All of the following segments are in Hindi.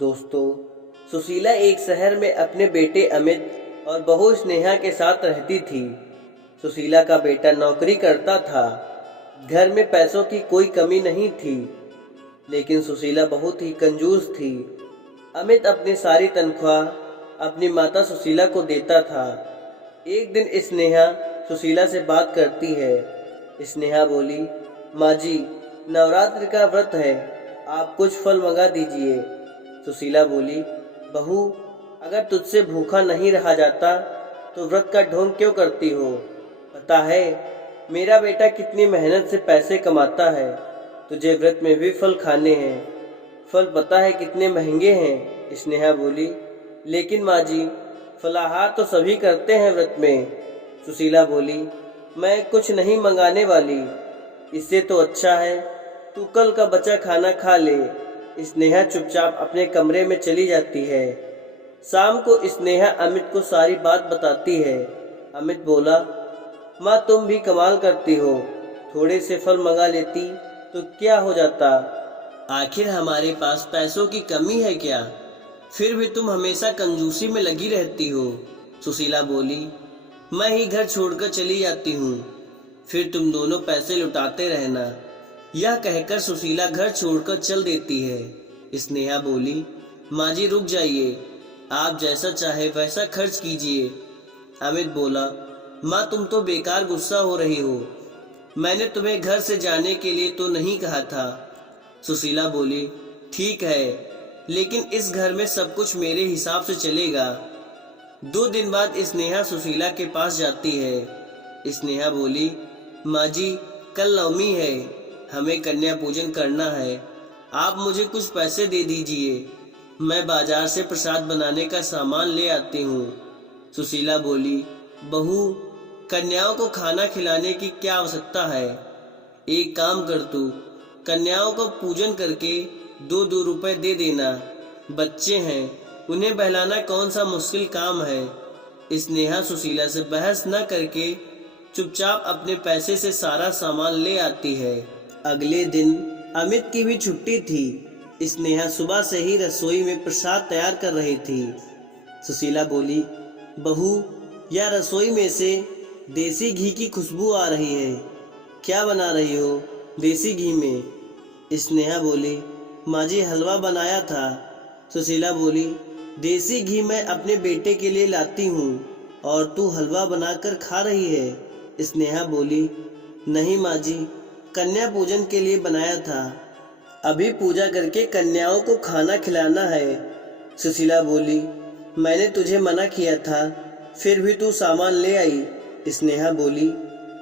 दोस्तों, सुशीला एक शहर में अपने बेटे अमित और बहू स्नेहा के साथ रहती थी। सुशीला का बेटा नौकरी करता था। घर में पैसों की कोई कमी नहीं थी, लेकिन सुशीला बहुत ही कंजूस थी। अमित अपनी सारी तनख्वाह अपनी माता सुशीला को देता था। एक दिन स्नेहा सुशीला से बात करती है। स्नेहा बोली, माँ जी, नवरात्र का व्रत है, आप कुछ फल मंगा दीजिए। सुशीला बोली, बहू, अगर तुझसे भूखा नहीं रहा जाता तो व्रत का ढोंग क्यों करती हो? पता है मेरा बेटा कितनी मेहनत से पैसे कमाता है। तुझे व्रत में भी फल खाने हैं। फल पता है कितने महंगे हैं। स्नेहा बोली, लेकिन माँ जी, फलाहार तो सभी करते हैं व्रत में। सुशीला बोली, मैं कुछ नहीं मंगाने वाली। इससे तो अच्छा है तू कल का बचा खाना खा ले। स्नेहा चुपचाप अपने कमरे में चली जाती है। शाम को स्नेहा अमित को सारी बात बताती है। अमित बोला, माँ तुम भी कमाल करती हो, थोड़े से फल मंगा लेती तो क्या हो जाता। आखिर हमारे पास पैसों की कमी है क्या? फिर भी तुम हमेशा कंजूसी में लगी रहती हो। सुशीला बोली, मैं ही घर छोड़कर चली जाती हूँ, फिर तुम दोनों पैसे लुटाते रहना। यह कहकर सुशीला घर छोड़कर चल देती है। स्नेहा बोली, माँ जी रुक जाइए, आप जैसा चाहे वैसा खर्च कीजिए। अमित बोला, माँ तुम तो बेकार गुस्सा हो रही हो, मैंने तुम्हें घर से जाने के लिए तो नहीं कहा था। सुशीला बोली, ठीक है, लेकिन इस घर में सब कुछ मेरे हिसाब से चलेगा। 2 दिन बाद स्नेहा सुशीला के पास जाती है। स्नेहा बोली, माँ जी, कल नवमी है, हमें कन्या पूजन करना है, आप मुझे कुछ पैसे दे दीजिए, मैं बाजार से प्रसाद बनाने का सामान ले आती हूँ। सुशीला बोली, बहू, कन्याओं को खाना खिलाने की क्या आवश्यकता है? एक काम कर तू, कन्याओं को पूजन करके 2-2 रुपए दे देना। बच्चे हैं, उन्हें बहलाना कौन सा मुश्किल काम है। स्नेहा सुशीला से बहस न करके चुपचाप अपने पैसे से सारा सामान ले आती है। अगले दिन अमित की भी छुट्टी थी। स्नेहा सुबह से ही रसोई में प्रसाद तैयार कर रही थी। सुशीला बोली, बहू, यह रसोई में से देसी घी की खुशबू आ रही है, क्या बना रही हो देसी घी में? स्नेहा बोली, माँ जी हलवा बनाया था। सुशीला बोली, देसी घी मैं अपने बेटे के लिए लाती हूँ और तू हलवा बनाकर खा रही है। स्नेहा बोली, नहीं माँ जी, कन्या पूजन के लिए बनाया था, अभी पूजा करके कन्याओं को खाना खिलाना है। सुशीला बोली, मैंने तुझे मना किया था, फिर भी तू सामान ले आई। स्नेहा बोली,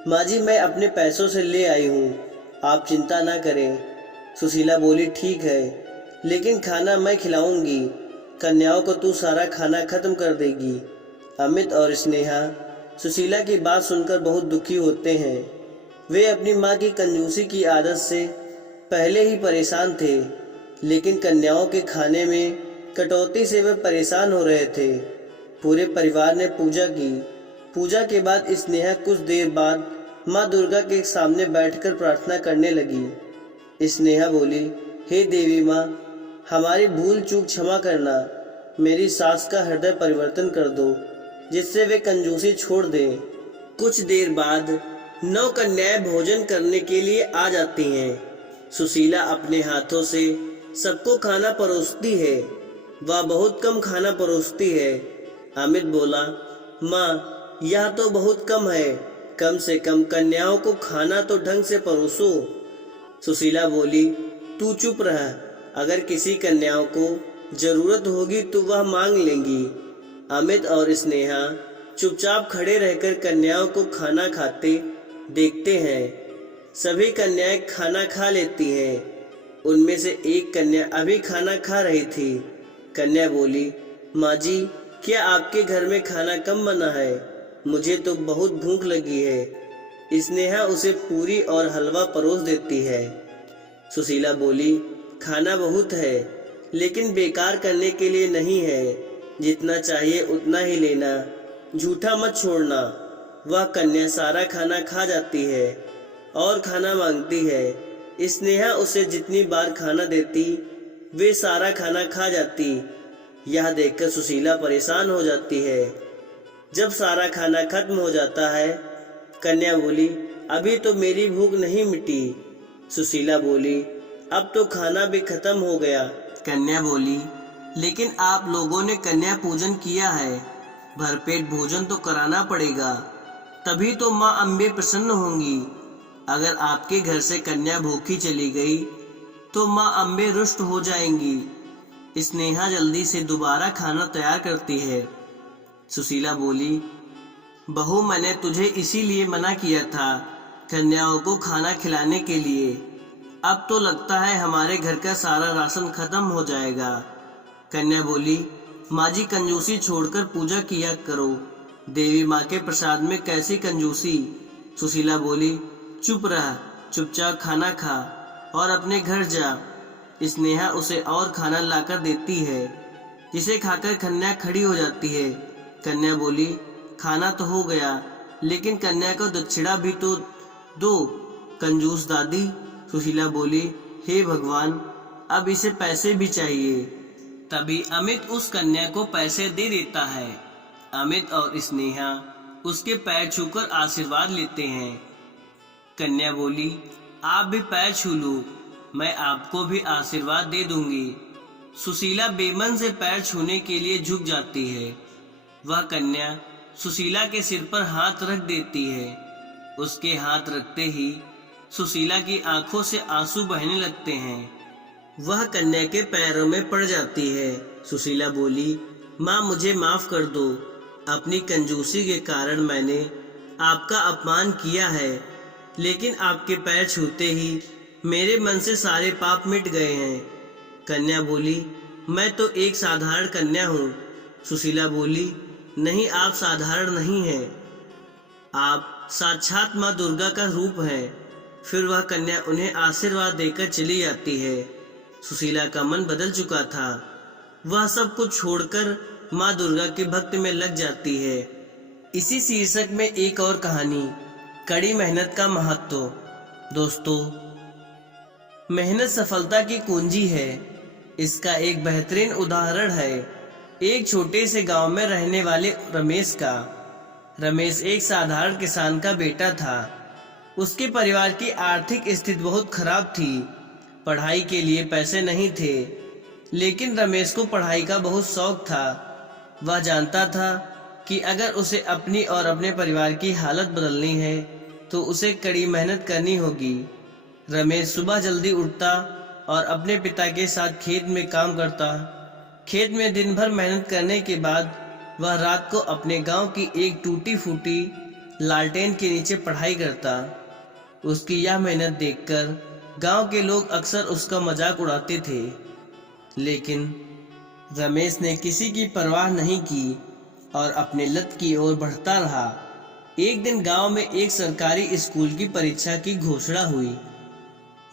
माँ जी मैं अपने पैसों से ले आई हूँ, आप चिंता ना करें। सुशीला बोली, ठीक है, लेकिन खाना मैं खिलाऊंगी, कन्याओं को तू सारा खाना खत्म कर देगी। अमित और स्नेहा सुशीला की बात सुनकर बहुत दुखी होते हैं। वे अपनी माँ की कंजूसी की आदत से पहले ही परेशान थे, लेकिन कन्याओं के खाने में कटौती से वे परेशान हो रहे थे। पूरे परिवार ने पूजा की। पूजा के बाद स्नेहा कुछ देर बाद माँ दुर्गा के सामने बैठकर प्रार्थना करने लगी। स्नेहा बोली, हे देवी माँ, हमारी भूल चूक क्षमा करना, मेरी सास का हृदय परिवर्तन कर दो, जिससे वे कंजूसी छोड़ दें। कुछ देर बाद 9 कन्याएं भोजन करने के लिए आ जाती हैं। सुशीला अपने हाथों से सबको खाना परोसती है। वह बहुत कम खाना परोसती है। अमित बोला, माँ यह तो बहुत कम है, कम से कम कन्याओं को खाना तो ढंग से परोसो। सुशीला बोली, तू चुप रह, अगर किसी कन्याओं को जरूरत होगी तो वह मांग लेंगी। अमित और स्नेहा चुपचाप खड़े रहकर कन्याओं को खाना खाते देखते हैं। सभी कन्याएं खाना खा लेती हैं। उनमें से एक कन्या अभी खाना खा रही थी। कन्या बोली, माँ जी, क्या आपके घर में खाना कम बना है? मुझे तो बहुत भूख लगी है। स्नेहा उसे पूरी और हलवा परोस देती है। सुशीला बोली, खाना बहुत है, लेकिन बेकार करने के लिए नहीं है, जितना चाहिए उतना ही लेना, झूठा मत छोड़ना। वह कन्या सारा खाना खा जाती है और खाना मांगती है। स्नेहा उसे जितनी बार खाना देती वे सारा खाना खा जाती। यह देखकर सुशीला परेशान हो जाती है। जब सारा खाना खत्म हो जाता है, कन्या बोली, अभी तो मेरी भूख नहीं मिटी। सुशीला बोली, अब तो खाना भी खत्म हो गया। कन्या बोली, लेकिन आप लोगों ने कन्या पूजन किया है, भरपेट भोजन तो कराना पड़ेगा, तभी तो माँ अम्बे प्रसन्न होंगी। अगर आपके घर से कन्या भूखी चली गई तो माँ अम्बे रुष्ट हो जाएंगी। स्नेहा जल्दी से दोबारा खाना तैयार करती है। सुशीला बोली, बहू, मैंने तुझे इसीलिए मना किया था, कन्याओं को खाना खिलाने के लिए। अब तो लगता है हमारे घर का सारा राशन खत्म हो जाएगा। कन्या बोली, माँ जी, कंजूसी छोड़कर पूजा किया करो, देवी माँ के प्रसाद में कैसी कंजूसी। सुशीला बोली, चुप रह, चुपचाप खाना खा और अपने घर जा। स्नेहा उसे और खाना लाकर देती है, जिसे खाकर कन्या खड़ी हो जाती है। कन्या बोली, खाना तो हो गया, लेकिन कन्या को दक्षिणा भी तो दो, कंजूस दादी। सुशीला बोली, हे भगवान, अब इसे पैसे भी चाहिए। तभी अमित उस कन्या को पैसे दे देता है। अमित और स्नेहा उसके पैर छूकर आशीर्वाद लेते हैं। कन्या बोली, आप भी पैर छू लो, मैं आपको भी आशीर्वाद दे दूंगी। सुशीला बेमन से पैर छूने के लिए झुक जाती है। वह कन्या सुशीला के सिर पर हाथ रख देती है। उसके हाथ रखते ही सुशीला की आंखों से आंसू बहने लगते हैं। वह कन्या के पैरों में पड़ जाती है। सुशीला बोली, माँ, मुझे माफ कर दो, अपनी कंजूसी के कारण मैंने आपका अपमान किया है, लेकिन आपके पैर छूते ही मेरे मन से सारे पाप मिट गए हैं। कन्या बोली, मैं तो एक साधारण कन्या हूँ। सुशीला बोली, नहीं, आप साधारण नहीं हैं, आप साक्षात माँ दुर्गा का रूप हैं। फिर वह कन्या उन्हें आशीर्वाद देकर चली जाती है। सुशीला का मन बदल चुका था। वह सब कुछ छोड़कर माँ दुर्गा के भक्त में लग जाती है। इसी शीर्षक में एक और कहानी, कड़ी मेहनत का महत्व। दोस्तों, मेहनत सफलता की कुंजी है। इसका एक बेहतरीन उदाहरण है एक छोटे से गांव में रहने वाले रमेश का। रमेश एक साधारण किसान का बेटा था। उसके परिवार की आर्थिक स्थिति बहुत खराब थी। पढ़ाई के लिए पैसे नहीं थे, लेकिन रमेश को पढ़ाई का बहुत शौक था। वह जानता था कि अगर उसे अपनी और अपने परिवार की हालत बदलनी है तो उसे कड़ी मेहनत करनी होगी। रमेश सुबह जल्दी उठता और अपने पिता के साथ खेत में काम करता। खेत में दिन भर मेहनत करने के बाद वह रात को अपने गांव की एक टूटी फूटी लालटेन के नीचे पढ़ाई करता। उसकी यह मेहनत देखकर गांव के लोग अक्सर उसका मजाक उड़ाते थे, लेकिन रमेश ने किसी की परवाह नहीं की और अपने लक्ष्य की ओर बढ़ता रहा। एक दिन गांव में एक सरकारी स्कूल की परीक्षा की घोषणा हुई।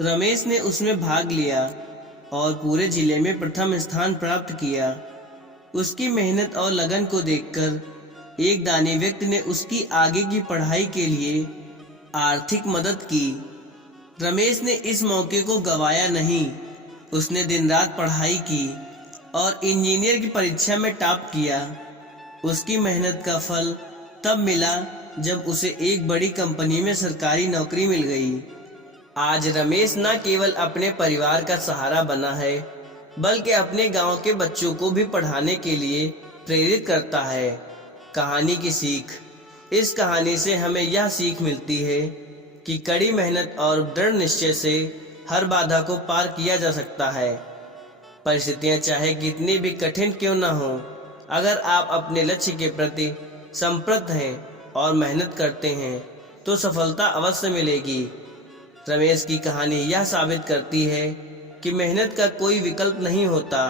रमेश ने उसमें भाग लिया और पूरे जिले में प्रथम स्थान प्राप्त किया। उसकी मेहनत और लगन को देखकर एक दानी व्यक्ति ने उसकी आगे की पढ़ाई के लिए आर्थिक मदद की। रमेश ने इस मौके को गंवाया नहीं। उसने दिन रात पढ़ाई की और इंजीनियर की परीक्षा में टॉप किया। उसकी मेहनत का फल तब मिला जब उसे एक बड़ी कंपनी में सरकारी नौकरी मिल गई। आज रमेश न केवल अपने परिवार का सहारा बना है, बल्कि अपने गांव के बच्चों को भी पढ़ाने के लिए प्रेरित करता है। कहानी की सीख। इस कहानी से हमें यह सीख मिलती है कि कड़ी मेहनत और दृढ़ निश्चय से हर बाधा को पार किया जा सकता है। परिस्थितियां चाहे कितनी भी कठिन क्यों न हो, अगर आप अपने लक्ष्य के प्रति संप्रत हैं और मेहनत करते हैं तो सफलता अवश्य मिलेगी। रमेश की कहानी यह साबित करती है कि मेहनत का कोई विकल्प नहीं होता।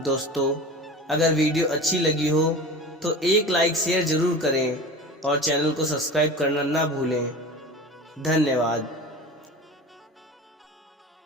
दोस्तों, अगर वीडियो अच्छी लगी हो तो एक लाइक शेयर जरूर करें और चैनल को सब्सक्राइब करना ना भूलें। धन्यवाद।